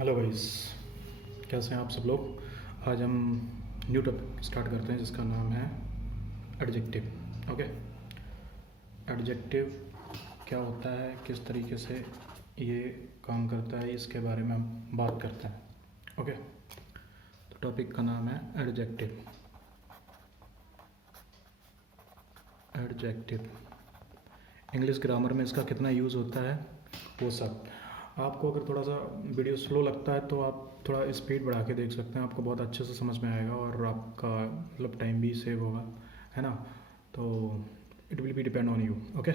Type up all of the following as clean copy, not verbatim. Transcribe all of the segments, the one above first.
Hello guys, कैसे हैं आप सब लोग। आज हम न्यू टॉपिक स्टार्ट करते हैं जिसका नाम है एडजेक्टिव। ओके, एडजेक्टिव क्या होता है, किस तरीके से ये काम करता है, इसके बारे में हम बात करते हैं। ओके, तो टॉपिक का नाम है एडजेक्टिव। एडजेक्टिव इंग्लिश ग्रामर में इसका कितना यूज़ होता है वो सब। आपको अगर थोड़ा सा वीडियो स्लो लगता है तो आप थोड़ा स्पीड बढ़ा के देख सकते हैं, आपको बहुत अच्छे से समझ में आएगा और आपका मतलब टाइम भी सेव होगा, है ना। तो it will be depend on you. Okay,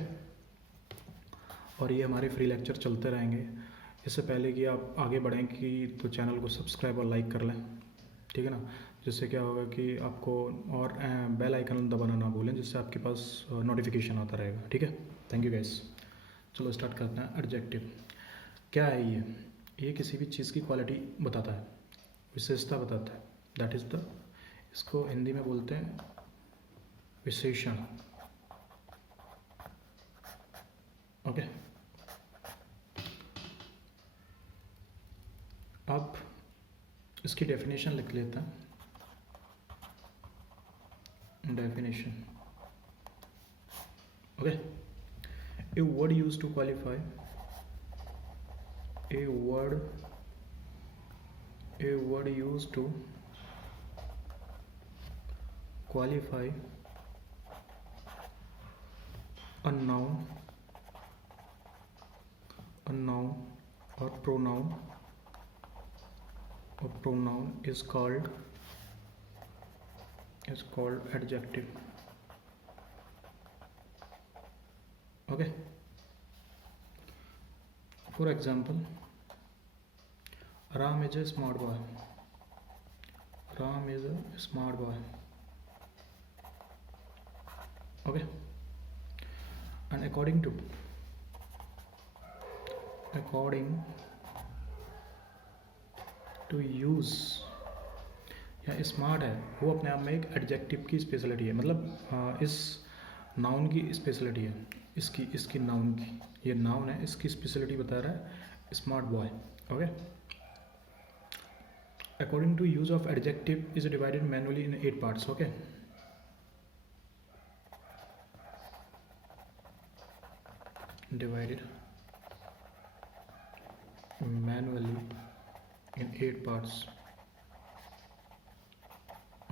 और ये हमारे फ्री लेक्चर चलते रहेंगे। इससे पहले कि आप आगे बढ़ें कि तो चैनल को सब्सक्राइब और लाइक कर लें, ठीक है ना। जिससे क्या होगा कि आपको और बेल आइकन दबाना ना भूलें, जिससे आपके पास नोटिफिकेशन आता रहेगा, ठीक है। Thank you guys. चलो स्टार्ट करते हैं। एडजेक्टिव क्या है? ये किसी भी चीज़ की क्वालिटी बताता है, विशेषता बताता है। दैट इज़ द, इसको हिंदी में बोलते हैं विशेषण। ओके, अब इसकी डेफिनेशन लिख लेते हैं। Definition, okay. A word use to qualify, a word used to qualify a noun or pronoun is called adjective. Okay, for example, Ram is a smart boy. Ram is a smart boy. Okay, and according to use, या smart है वो अपने आप में एक adjective की speciality है, मतलब इस नाउन की स्पेशलिटी है, इसकी नाउन की, ये नाउन है, इसकी स्पेशलिटी बता रहा है smart boy. Okay, according to use of adjective is divided manually in 8 parts. Okay, divided manually in 8 parts.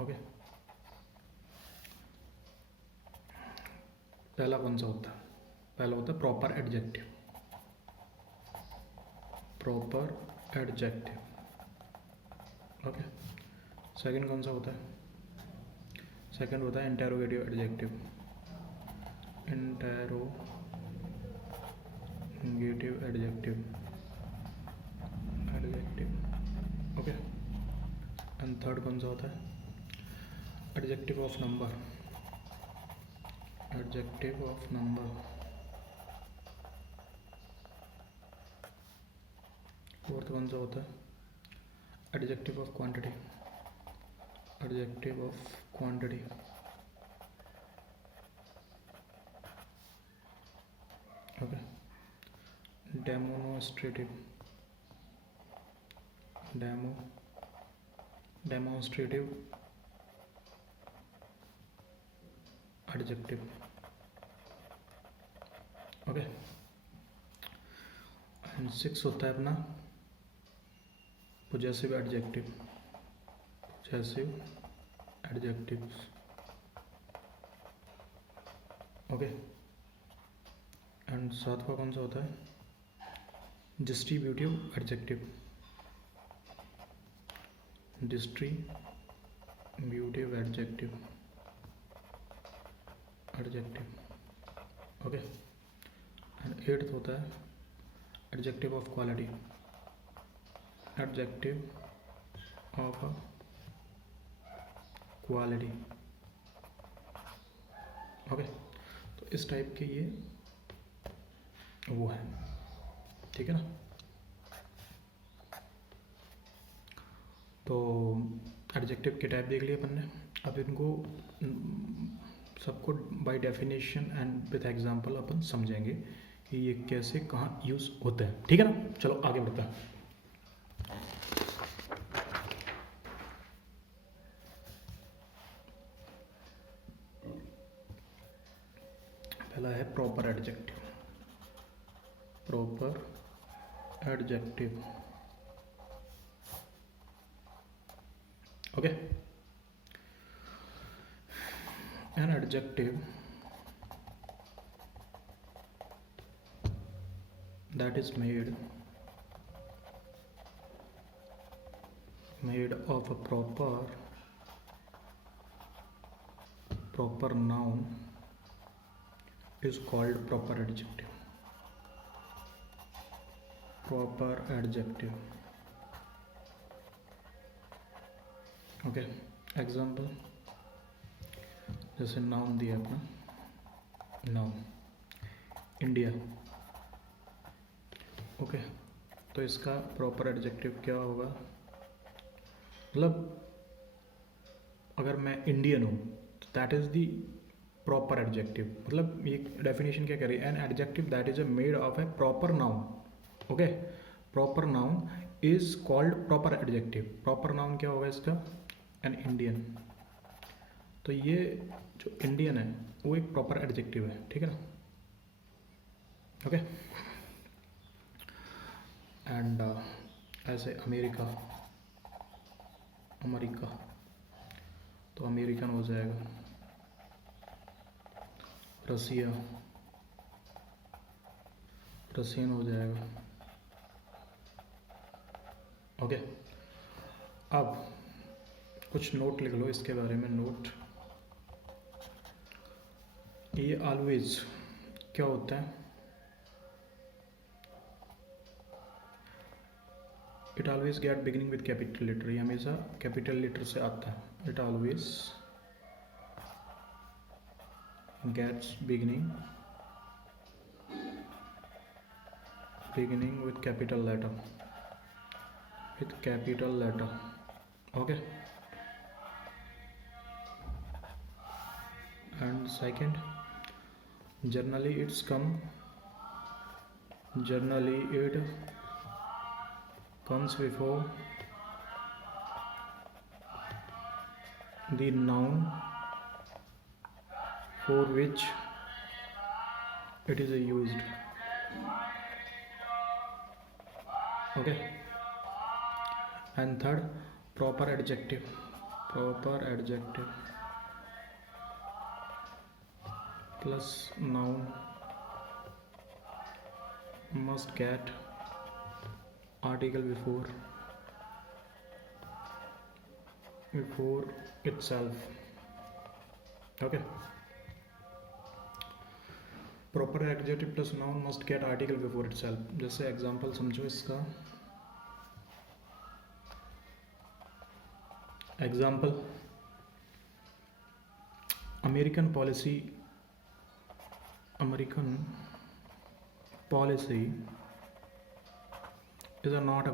Okay, पहला कौन सा होता है? पहला होता है प्रॉपर एडजेक्टिव। ओके, सेकंड कौन सा होता है? सेकंड होता है interrogative adjective. Okay, and third कौन सा होता है? Adjective of number. फोर्थ कौन सा होता है? Adjective of quantity. Okay, demonstrative adjective. Okay, and 6 होता है अपना पोजेसिव एडजेक्टिव। ओके, एंड 7वां कौन सा होता है? Distributive adjective. Okay, and 8th होता है एडजेक्टिव ऑफ क्वालिटी। ओके, तो इस टाइप के ये वो है, ठीक है ना। तो एडजेक्टिव के टाइप देख लिए अपन ने। अब इनको सबको by definition and with example अपन समझेंगे कि ये कैसे कहाँ यूज़ होते हैं, ठीक है ना। चलो आगे बढ़ते हैं। पहला है proper adjective. Proper adjective, okay. An adjective that is made of a proper noun is called proper adjective. Proper adjective, okay। Example जैसे नाउन दिया अपना, नाउन इंडिया, ओके। तो इसका प्रॉपर एडजेक्टिव क्या होगा? मतलब अगर मैं इंडियन हूँ तो that is the proper adjective. मतलब ये डेफिनेशन क्या कह रही है? An adjective that is a made of A proper noun, okay. Proper noun is called proper adjective. Proper noun क्या होगा इसका? An Indian. तो ये जो इंडियन है वो एक प्रॉपर एडजेक्टिव है, ठीक है ना, ओके। एंड ऐसे अमेरिका, अमेरिका तो अमेरिकन हो जाएगा। रसिया, रसियन हो जाएगा, ओके। अब कुछ नोट लिख लो इसके बारे में। नोट, ये ऑलवेज क्या होता है? It always get beginning with capital letter. ये हमेशा कैपिटल लेटर से आता है। It always gets beginning with capital letter, okay. And second, generally it comes before the noun for which it is used, okay। And third, proper adjective plus noun must get article before itself, okay। Proper adjective plus noun must get article before itself. जैसे example समझो इसका। Example, American policy is not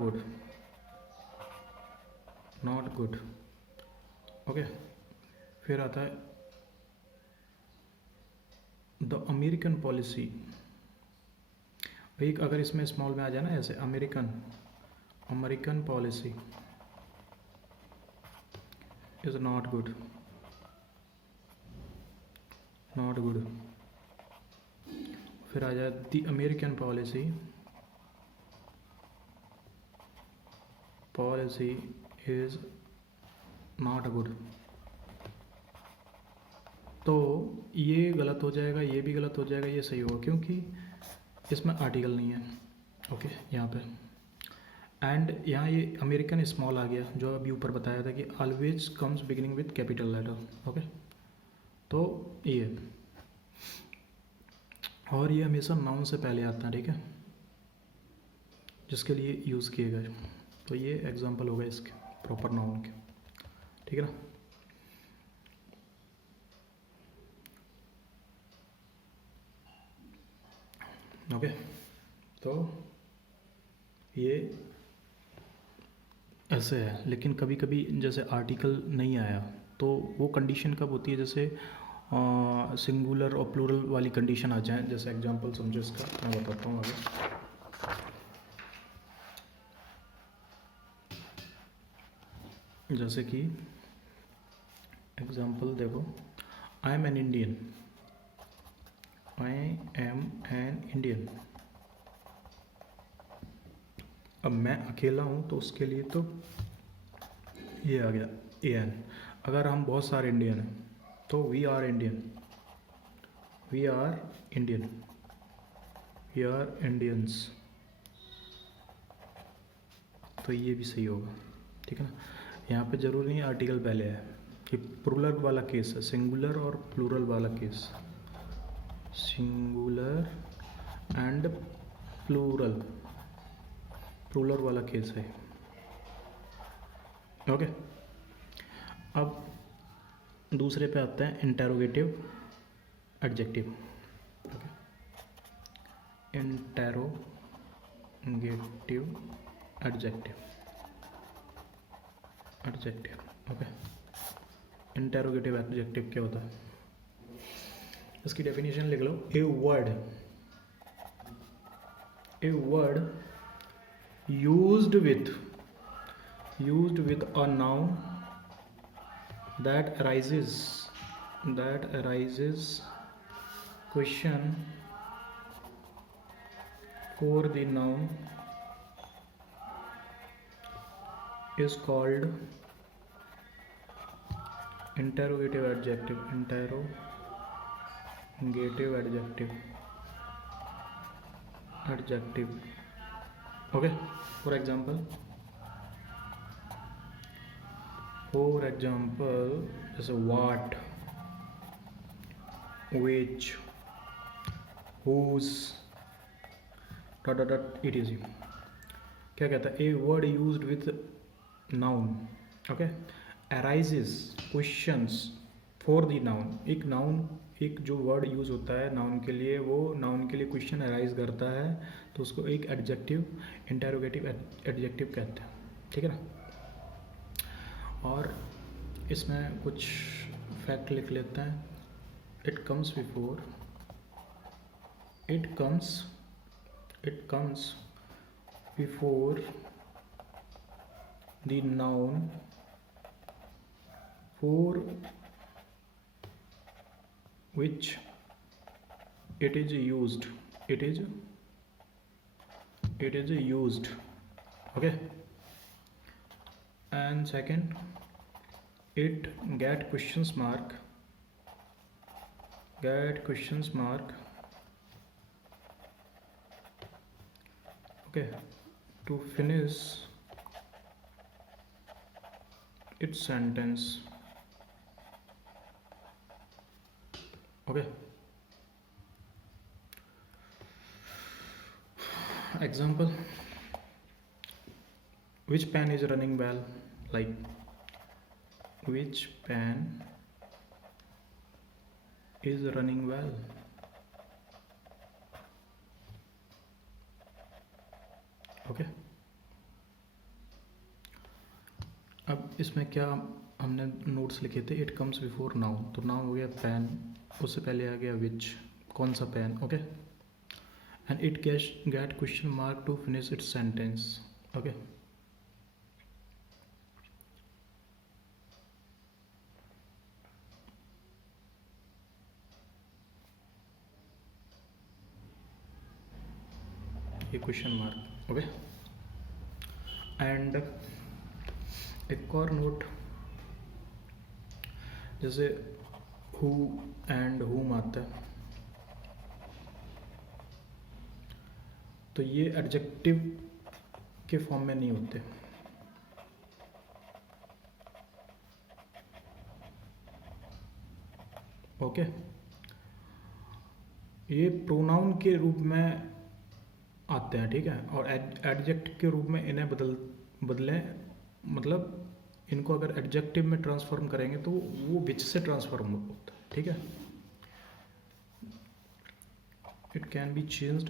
good, okay. फिर आता है the American policy. भाई अगर इसमें small में आ जाए ना, ऐसे American policy is not good, फिर आ जाए the American policy is not good. तो ये गलत हो जाएगा, ये भी गलत हो जाएगा, ये सही होगा क्योंकि इसमें आर्टिकल नहीं है, ओके। यहाँ पे एंड यहाँ ये अमेरिकन स्मॉल आ गया, जो अभी ऊपर बताया था कि always comes beginning with capital letter, okay. तो ये और ये हमेशा नाउन से पहले आता है, ठीक है, जिसके लिए यूज़ किए गए। तो ये एग्जांपल हो गए इसके प्रॉपर नाउन के, ठीक है ना। ओके, तो ये ऐसे है। लेकिन कभी कभी जैसे आर्टिकल नहीं आया तो वो कंडीशन कब होती है? जैसे सिंगुलर और प्लूरल वाली कंडीशन आ जाए। जैसे एग्जांपल समझो इसका, मैं बताता हूँ आगे। जैसे कि एग्जाम्पल देखो, I am an Indian, I am an Indian. अब मैं अकेला हूँ तो उसके लिए तो ये आ गया ए एन। अगर हम बहुत सारे इंडियन हैं तो we are Indian, we are Indian, we are Indians, तो ये भी सही होगा, ठीक है ना। यहाँ पे ज़रूरी नहीं आर्टिकल पहले है, ये प्लूरल वाला केस है, सिंगुलर और प्लूरल वाला case, singular and plural, plural वाला केस है। ओके, अब दूसरे पे आते हैं interrogative adjective. Interrogative adjective, adjective. Okay, interrogative adjective क्या होता है, इसकी डेफिनेशन लिख लो। A word used with a noun that arises question for the noun is called interrogative adjective, interrogative adjective। Okay, for example, जैसे what, which, whose, etc। क्या कहता है, ए word used with noun, okay, arises questions for the noun. एक noun, एक जो word use होता है noun के लिए, वो नाउन के लिए क्वेश्चन अराइज करता है, तो उसको एक एडजेक्टिव, इंटेरोगेटिव एडजेक्टिव कहते हैं, ठीक है ना। और इसमें कुछ फैक्ट लिख लेते हैं। It comes before, it comes before the noun for which it is used, okay। And second, it get questions mark, okay, to finish its sentence, okay। Example, which pen is running well, like which pen is running well, okay। अब इसमें क्या हमने notes लिखे थे, it comes before noun, तो noun हो गया pen, उससे पहले आ गया विच, कौन सा pen, okay. And it get question mark to finish its sentence, okay. ये क्वेश्चन मार्क, ओके। एंड एक और नोट, जैसे हु एंड हुम आता है, तो ये एडजेक्टिव के फॉर्म में नहीं होते, ओके। ये प्रोनाउन के रूप में आते हैं, ठीक है। और एडजेक्टिव के रूप में इन्हें बदलें, मतलब इनको अगर एडजेक्टिव में ट्रांसफॉर्म करेंगे तो वो विच से ट्रांसफॉर्म होता है, ठीक है। It can be changed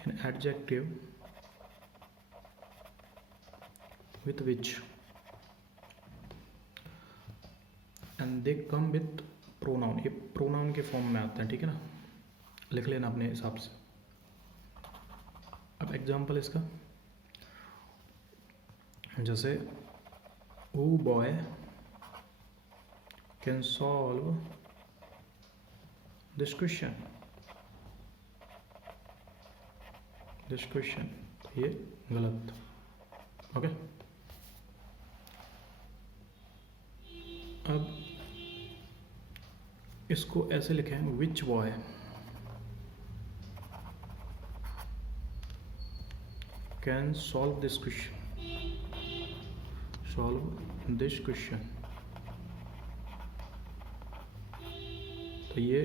in adjective with which and they come with pronoun, ये प्रोनाउन के फॉर्म में आते हैं, ठीक है ना। लिख लेना अपने हिसाब से। अब एग्जाम्पल इसका, जैसे oh boy can solve this question, ये गलत। ओके, अब इसको ऐसे लिखें, which boy can solve this question, तो ये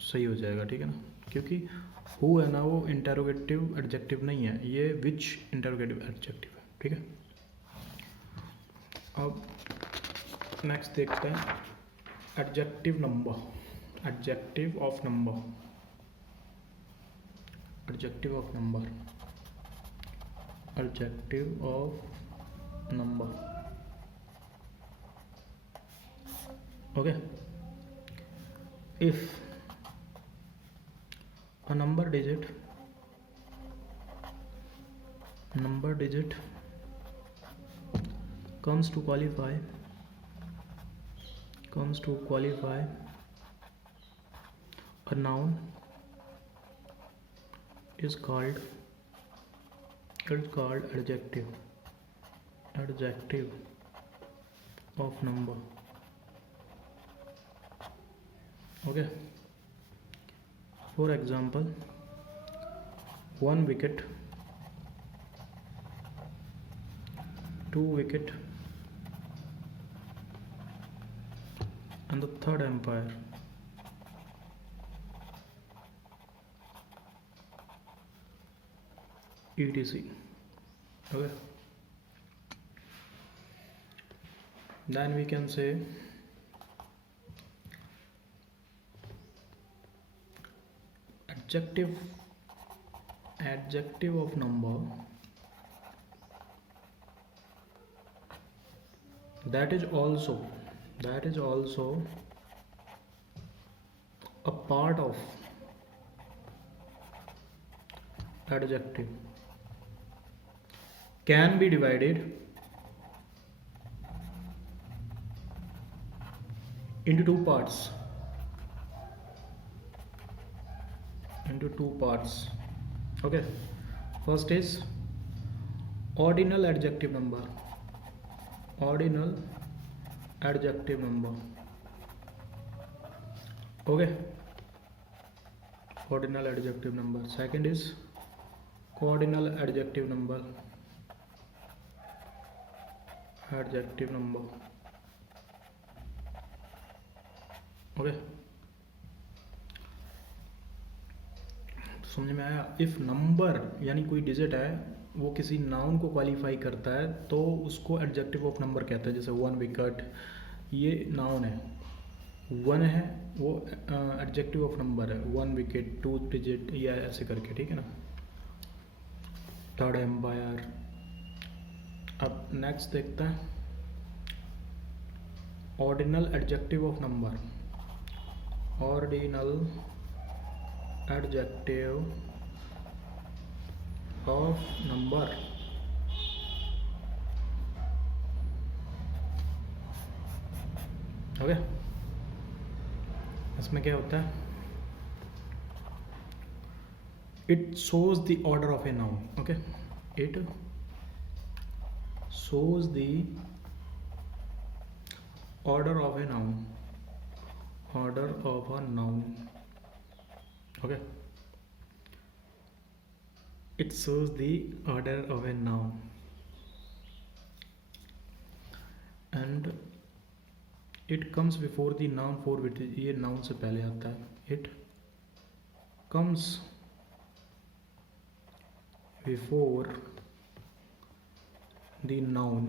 सही हो जाएगा, ठीक है ना, क्योंकि हु है ना वो इंटेरोगेटिव एडजेक्टिव नहीं है, ये विच इंटेरोगेटिव एडजेक्टिव है, ठीक है। अब नेक्स्ट देखते हैं adjective of number, adjective of number. Okay, if a number digit comes to qualify a noun is called adjective of number. Okay, for example, 1 wicket, 2 wicket, and the third umpire. etc. Okay, then we can say adjective of number, that is also a part of adjective, can be divided into two parts. Okay, first is ordinal adjective number. Okay, ordinal adjective number. Second is coordinal adjective number. Okay, समझ में आया। If number यानी कोई digit है वो किसी noun को qualify करता है तो उसको एडजेक्टिव ऑफ नंबर कहते हैं। जैसे 1 विकेट, ये नाउन है, 1 है वो एडजेक्टिव ऑफ नंबर है, 1 विकेट, 2 डिजिट, या ऐसे करके, ठीक है ना। Third umpire. अब नेक्स्ट देखते हैं ordinal adjective of number. Ordinal adjective of number okay, इसमें क्या होता है, it shows the order of a noun. Okay, it shows the order of a noun. Okay, it shows the order of a noun and it comes before the noun for which, ये noun से पहले आता है। it comes before the noun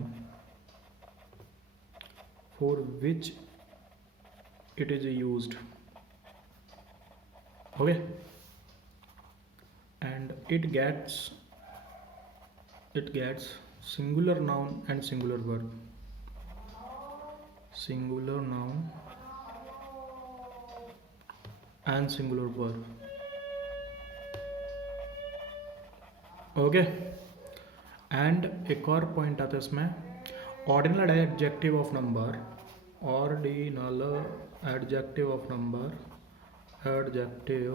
for which it is used। okay, and it gets singular noun and singular verb। singular noun and singular verb। okay, and एक और point आता है इसमें, ordinal adjective of number, ordinal adjective of number, adjective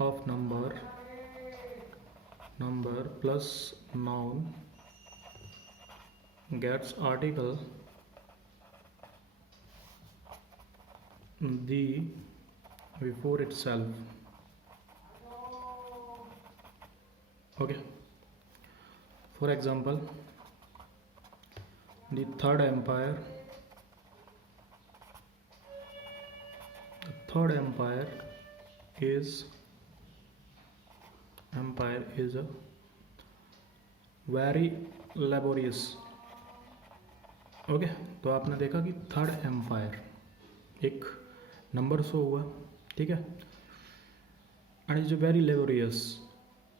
of number, number plus noun gets article the before itself. Okay, for example, the third empire, is a very laborious. Okay तो आपने देखा कि third umpire एक number show हुआ, ठीक है, and is very laborious.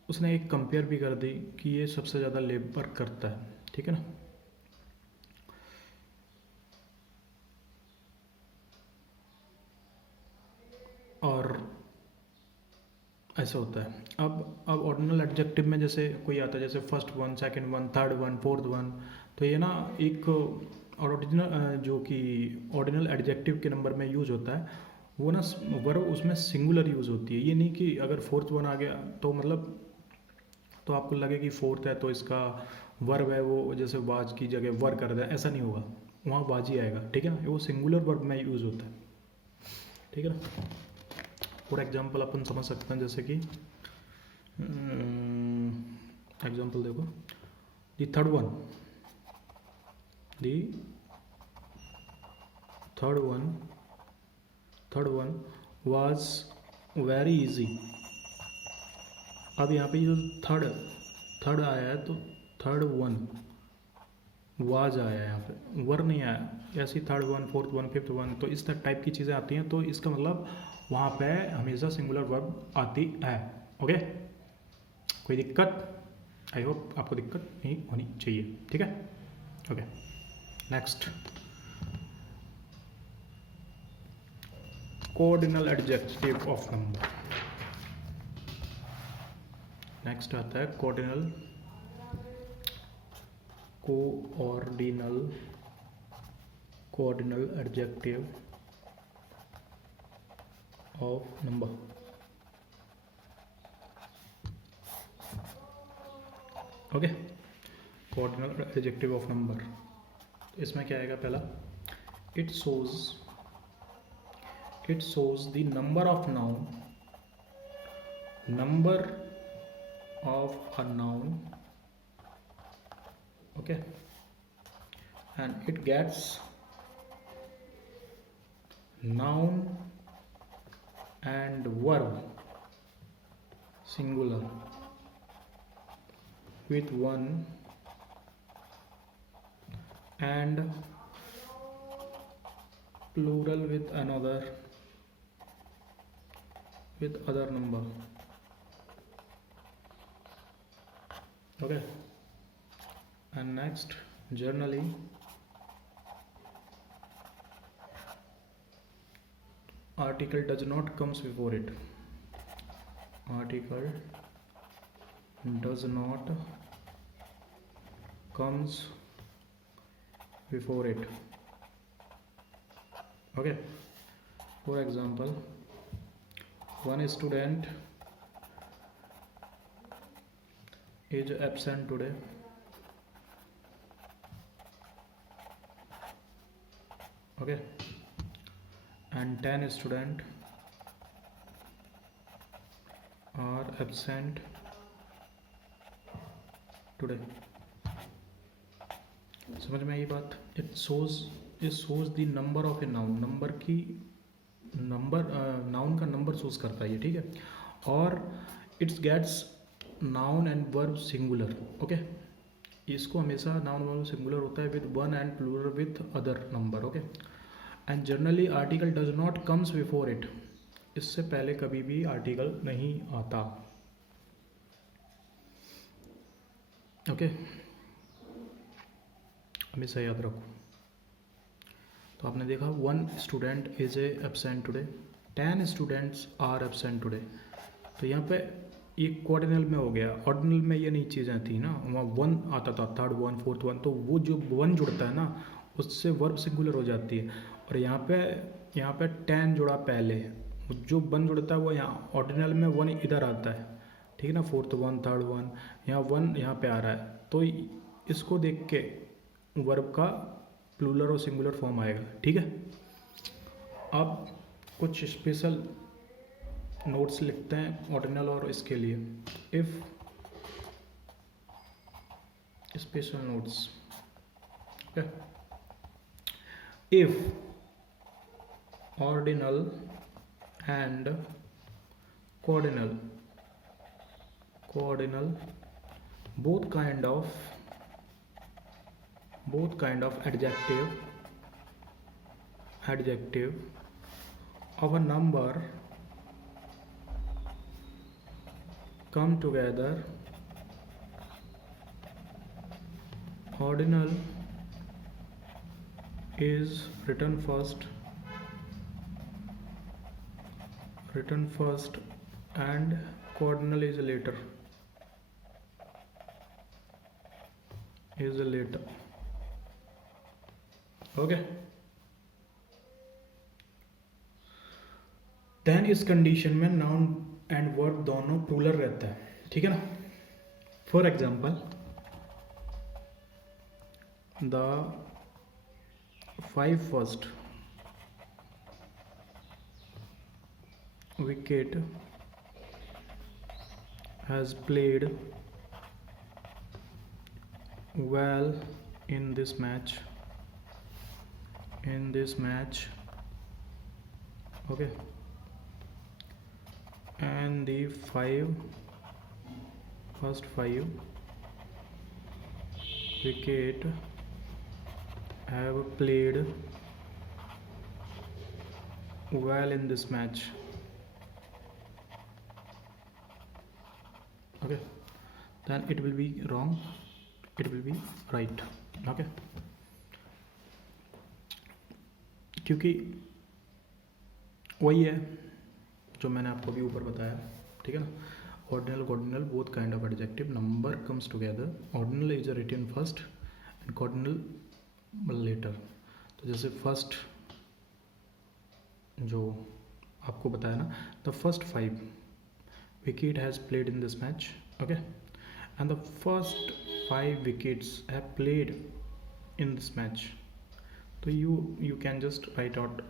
उसने एक कंपेयर भी कर दी कि ये सबसे ज़्यादा लेबर करता है, ठीक है ना। और ऐसा होता है। अब ऑर्डिनल एडजेक्टिव में जैसे कोई आता है, जैसे first one, second one, third one, fourth one, तो ये ना एक ऑर्डिनल जो कि ऑर्डिनल एडजेक्टिव के नंबर में यूज होता है, वो ना वर्ब उसमें सिंगुलर यूज होती है। ये नहीं कि अगर फोर्थ वन आ गया तो मतलब तो आपको लगे कि फोर्थ है तो इसका वर्ब है वो जैसे वाज की जगह वर कर दे, ऐसा नहीं होगा, वहाँ वाज ही आएगा, ठीक है ना। वो सिंगुलर वर्ब में यूज होता है, ठीक है ना। फॉर एग्जाम्पल अपन समझ सकते हैं, जैसे कि एग्जाम्पल देखो, the third one was very easy. अब यहाँ पे जो थर्ड आया है तो थर्ड वन वाज आया है, यहाँ पे वर नहीं आया। ऐसी third one, fourth one, fifth one, तो इस टाइप की चीज़ें आती हैं, तो इसका मतलब वहाँ पे हमेशा सिंगुलर वर्ब आती है। ओके, कोई दिक्कत? आई होप आपको दिक्कत नहीं होनी चाहिए, ठीक है। Okay, next, cardinal adjective of number. Next आता है cardinal adjective of number. Okay, cardinal adjective of number, इसमें क्या आएगा? पहला, it shows the number of a noun, okay, and it gets noun and verb singular with one and plural with other number. Okay, and next, generally article does not comes before it. Article does not comes before it. Okay, for example, one student is absent today. Okay, and 10 students are absent today. समझ में आई बात? It shows the number of a noun, noun का number shows करता है ये, ठीक है। और its gets noun and verb singular. Okay, इसको हमेशा नाउन वर्ब सिंगुलर होता है with one and plural with other number. Okay, and generally article does not comes before it, इससे पहले कभी भी आर्टिकल नहीं आता। ओके, हमेशा याद रखो। तो आपने देखा, one student is a absent today, 10 students are absent today. तो यहाँ पे ये क्वार्डिनल में हो गया, ऑर्डिनल में ये नई चीज़ें थी ना, वहाँ वन आता था, थर्ड वन फोर्थ वन, तो वो जो वन जुड़ता है ना उससे वर्ब सिंगुलर हो जाती है। और यहाँ पे टेन जुड़ा पहले, जो वन जुड़ता है वो यहाँ ऑर्डिनल में वन इधर आता है, ठीक है ना, फोर्थ वन थर्ड वन, यहाँ वन यहाँ पे आ रहा है, तो इसको देख के वर्ब का प्लूरल और सिंगुलर फॉर्म आएगा, ठीक है। अब कुछ स्पेशल नोट्स लिखते हैं ऑर्डिनल और इसके लिए। If special notes, if ordinal and coordinal both kind of adjective of a number come together, ordinal is written first and coordinal is later. Okay, then इस कंडीशन में नाउन एंड वर्ब दोनों plural रहता है, ठीक है ना। For example, the 5 first wicket has played well in this match, okay, and the first five wicket have played well in this match, okay, then it will be wrong, it will be right, okay, क्योंकि वही है जो मैंने आपको भी ऊपर बताया, ठीक है ना। Ordinal cardinal both kind of adjective number comes together, ordinal is written first and cardinal later. तो जैसे फर्स्ट जो आपको बताया ना, the first 5 wicket has played in this match, okay, and the first 5 wickets have played in this match. So you can just write out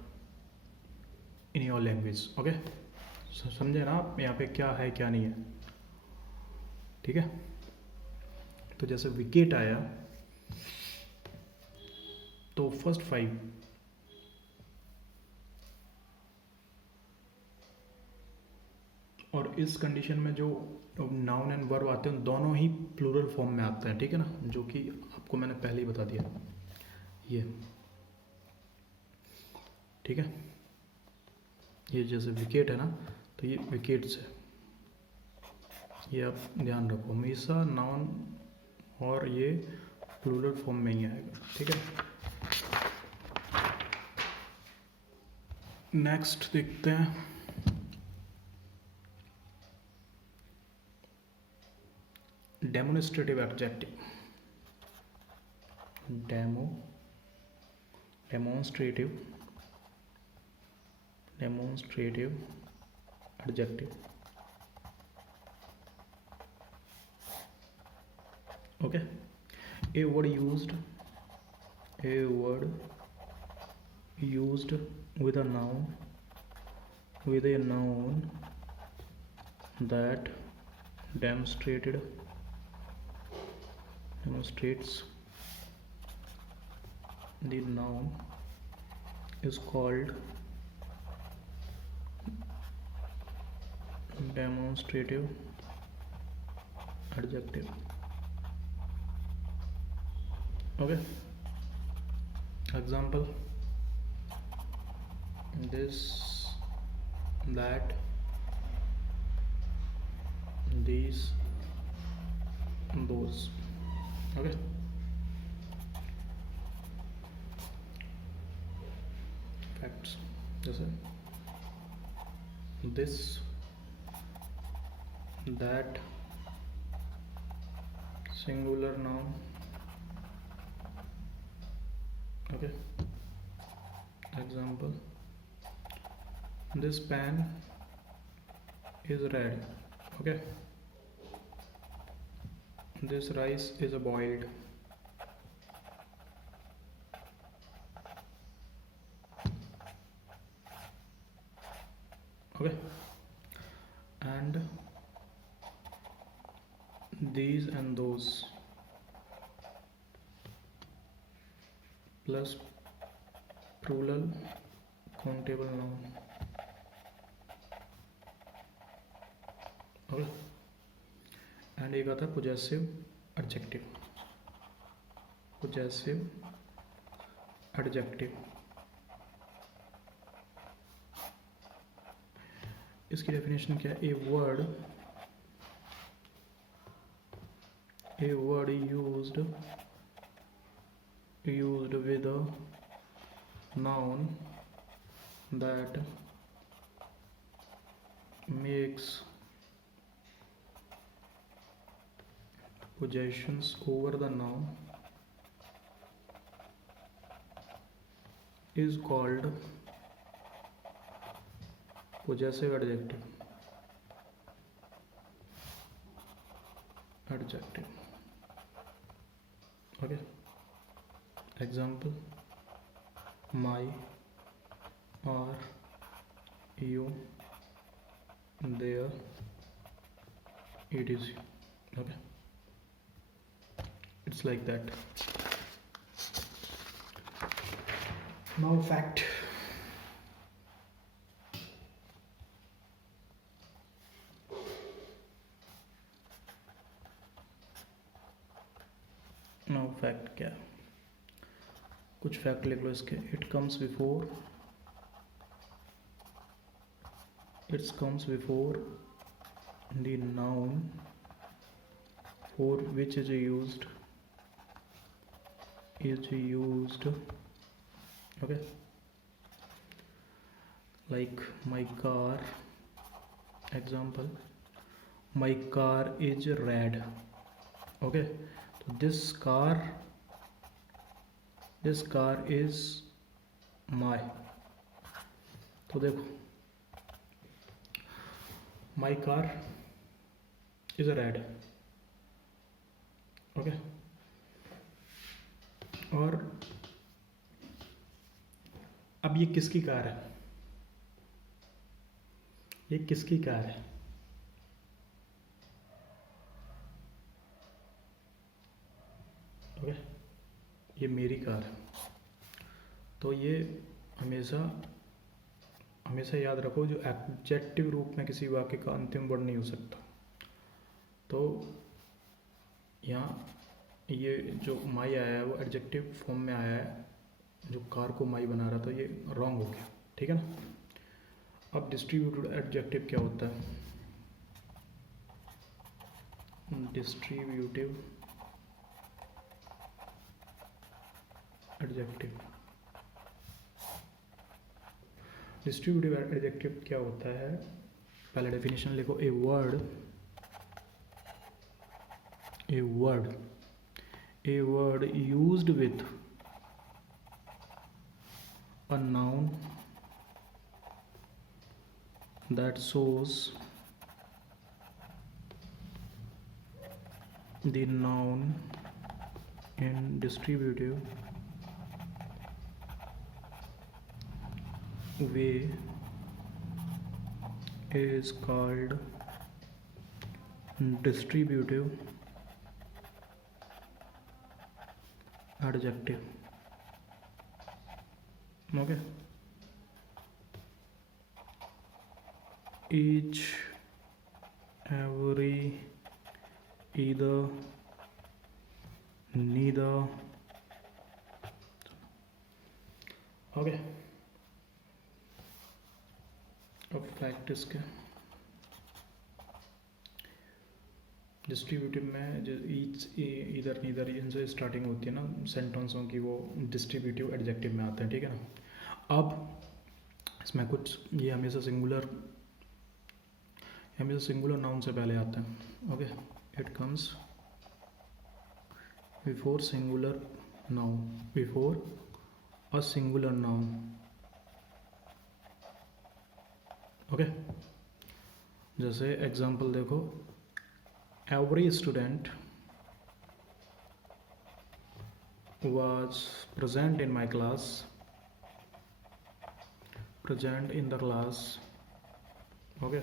in your language, okay, so समझे ना आप यहाँ पे क्या है क्या नहीं है, ठीक है। तो जैसे विकेट आया तो फर्स्ट 5, और इस कंडीशन में जो नाउन एंड वर्ब आते हैं दोनों ही प्लूरल फॉर्म में आते हैं, ठीक है ना, जो कि आपको मैंने पहले ही बता दिया, ये ठीक है। ये जैसे विकेट है ना, तो ये विकेट्स है, ये आप ध्यान रखो, हमेशा नाउन और ये प्लूरल फॉर्म में ही आएगा, ठीक है। नेक्स्ट देखते हैं, demonstrative adjective, demonstrative adjective, okay, a word used with a noun that demonstrates the noun is called demonstrative adjective, okay. Example, this, that, these, those, okay. Facts, जैसे this, that singular noun. Okay, example, this pan is red. Okay, this rice is boiled. Okay, and these and those plus plural countable noun. Okay, and एक आता है possessive adjective. Possessive adjective, इसकी definition क्या है? A word used with a noun that makes possessions over the noun is called possessive adjective. Okay, example, my, or, you, their, etc. Okay, it's like that. Now fact. Now fact क्या है? कुछ fact लिख लो इसके. It comes before the noun for which is used. Okay, like my car. Example, my car is red. Okay, तो this car is my. तो देखो, my car is red. Okay, और अब ये किसकी कार है? ये किसकी कार है? ओके, ये मेरी कार है. तो ये हमेशा याद रखो, जो एडजेक्टिव रूप में किसी वाक्य का अंतिम वर्ड नहीं हो सकता. तो यहाँ ये जो माई आया है वो एडजेक्टिव फॉर्म में आया है, जो कार को माई बना रहा था. ये रॉन्ग हो गया. ठीक है ना? अब डिस्ट्रीब्यूटेड एडजेक्टिव क्या होता है? डिस्ट्रीब्यूटिव एडजेक्टिव क्या होता है? पहले डेफिनेशन लिखो. ए word used with a noun that shows the noun in distributive way is called distributive adjective. Okay, each, every, either, neither. Okay, अब प्रैक्टिस के डिस्ट्रीब्यूटिव में जो ईच, इधर नीदर इनसे स्टार्टिंग होती है ना सेंटेंसों की, वो डिस्ट्रीब्यूटिव एडजेक्टिव में आते हैं. ठीक है ना? अब इसमें कुछ, ये हमेशा सिंगुलर हमेशा सिंगुलर नाउन से पहले आता है। Okay, it comes before singular noun, before a singular noun. Okay, जैसे एग्जाम्पल देखो, every student was present in my class, present in the class, okay,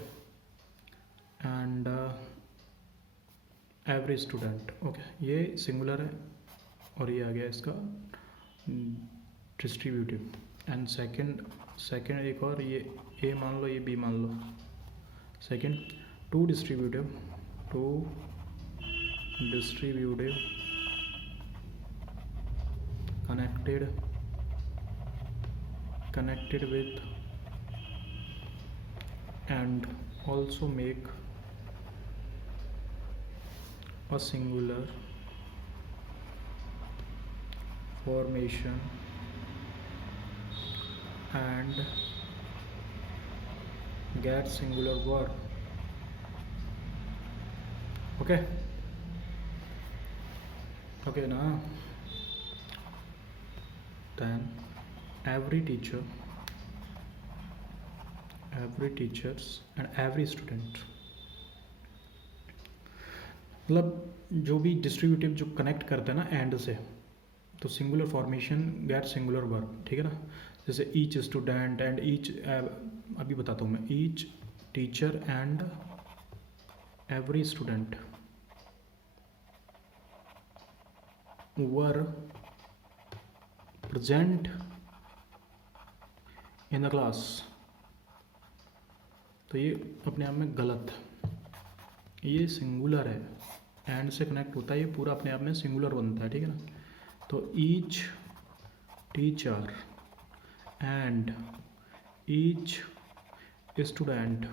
and every student, okay, ये singular है और ये आ गया इसका डिस्ट्रीब्यूटिव। एंड सेकंड एक और, ये ए मान लो, ये बी मान लो। Second two distributive connected with and also make a singular formation and get singular verb। okay ना। then every teachers and every student, मतलब जो भी डिस्ट्रीब्यूटिव जो कनेक्ट करते हैं ना एंड से, तो singular formation get singular verb, ठीक है ना। जैसे ईच स्टूडेंट एंड ईच, अभी बताता हूँ मैं, each teacher and every student were present in the class. तो ये अपने आप में गलत है, ये सिंगुलर है, एंड से कनेक्ट होता है, ये पूरा अपने आप में सिंगुलर बनता है, ठीक है ना। तो each teacher and each student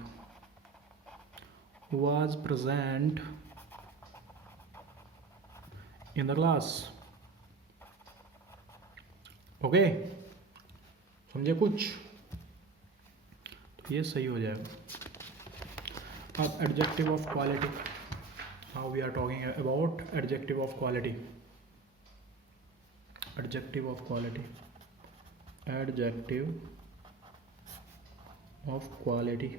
was present in the class। Okay, समझे कुछ? तो ये सही हो जाएगा। अब adjective of quality, how we are talking about adjective of quality. Adjective of quality, adjective of quality.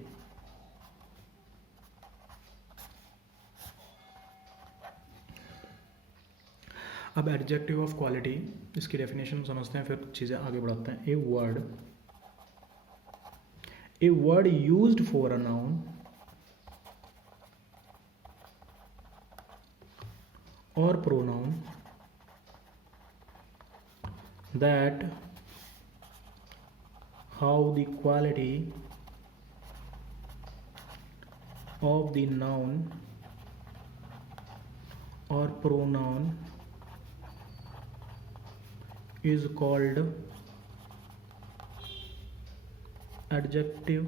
अब एडजेक्टिव ऑफ क्वालिटी, इसकी डेफिनेशन समझते हैं, फिर चीज़ें आगे बढ़ाते हैं। A word used for a noun or pronoun that how the quality of the noun or pronoun is called adjective